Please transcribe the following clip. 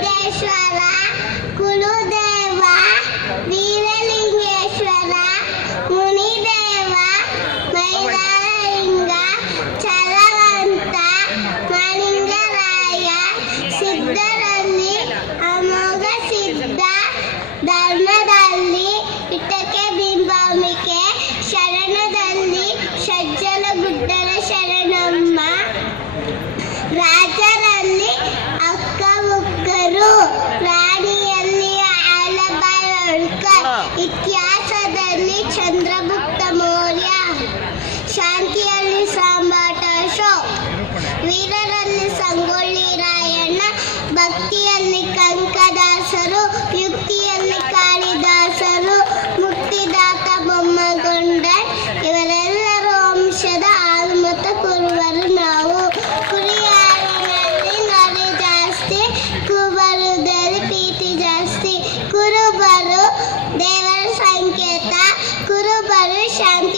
别说了 ಹೋಳ್ಕರ್ ಇತಿಹಾಸದಲ್ಲಿ ಚಂದ್ರಗುಪ್ತ ಮೌರ್ಯ ಶಾಂತಿಯಲ್ಲಿ ಸಾಂಬಾಟ ಅಶೋಕ್ ವೀರರಲ್ಲಿ ಸಂಗೊಳ್ಳಿ ರಾಯಣ್ಣ ಭಕ್ತಿಯಲ್ಲಿ ಕಂಕದಾಸರು ಯುಕ್ತಿಯಲ್ಲಿ ಕಾಳಿದಾಸರು ದೇವರ ಸಂಕೇತ ಕುರುಬರು ಶಾಂತಿಯ